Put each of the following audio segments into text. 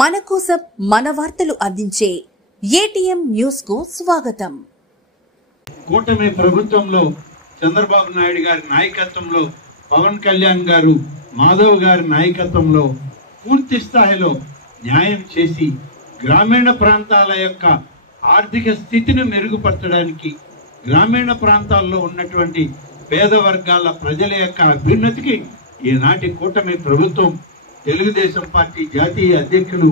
మన కోసం మన వార్తలు అందించే ఏటీఎం న్యూస్ కు స్వాగతం. కూటమి ప్రభుత్వంలో చంద్రబాబు నాయుడు గారి నాయకత్వంలో, పవన్ కళ్యాణ్ గారు, మాధవ్ గారి నాయకత్వంలో పూర్తి స్థాయిలో న్యాయం చేసి గ్రామీణ ప్రాంతాల యొక్క ఆర్థిక స్థితిని మెరుగుపరచడానికి, గ్రామీణ ప్రాంతాల్లో ఉన్నటువంటి పేద వర్గాల ప్రజల యొక్క అభ్యున్నతికి ఈనాటి కూటమి ప్రభుత్వం, తెలుగుదేశం పార్టీ జాతీయ అధ్యక్షులు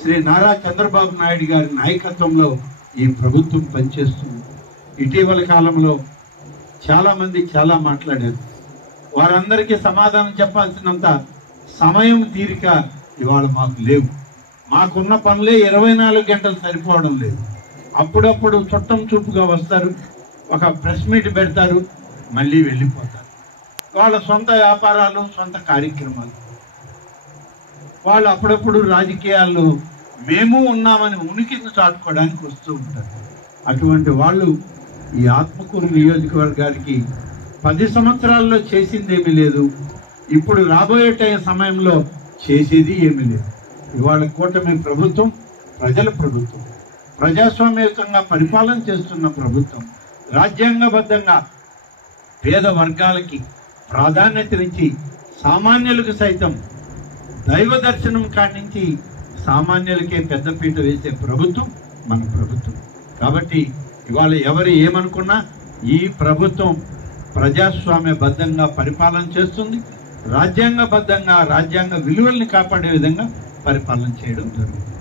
శ్రీ నారా చంద్రబాబు నాయుడు గారి నాయకత్వంలో ఈ ప్రభుత్వం పనిచేస్తుంది. ఇటీవల కాలంలో చాలా మంది చాలా మాట్లాడారు. వారందరికీ సమాధానం చెప్పాల్సినంత సమయం, తీరిక ఇవాళ మాకు లేవు. మాకున్న పనులే 24 గంటలు సరిపోవడం లేదు. అప్పుడప్పుడు చుట్టం చూపుగా వస్తారు, ఒక ప్రెస్ మీట్ పెడతారు, మళ్ళీ వెళ్ళిపోతారు. వాళ్ళ సొంత వ్యాపారాలు, సొంత కార్యక్రమాలు. వాళ్ళు అప్పుడప్పుడు రాజకీయాల్లో మేము ఉన్నామని ఉనికిని చాటుకోవడానికి వస్తూ ఉంటారు. అటువంటి వాళ్ళు ఈ ఆత్మకూరు నియోజకవర్గానికి 10 సంవత్సరాల్లో చేసిందేమీ లేదు. ఇప్పుడు రాబోయే సమయంలో చేసేది ఏమీ లేదు. ఇవాళ కూటమి ప్రభుత్వం ప్రజల ప్రభుత్వం, ప్రజాస్వామ్యకంగా పరిపాలన చేస్తున్న ప్రభుత్వం, రాజ్యాంగబద్ధంగా పేద వర్గాలకి ప్రాధాన్యతనిచ్చి సామాన్యులకు సైతం దైవ దర్శనం కానించి సామాన్యులకే పెద్దపీట వేసే ప్రభుత్వం మన ప్రభుత్వం. కాబట్టి ఇవాళ ఎవరు ఏమనుకున్నా ఈ ప్రభుత్వం ప్రజాస్వామ్యబద్ధంగా పరిపాలన చేస్తుంది. రాజ్యాంగబద్ధంగా రాజ్యాంగ విలువల్ని కాపాడే విధంగా పరిపాలన చేయడం జరుగుతుంది.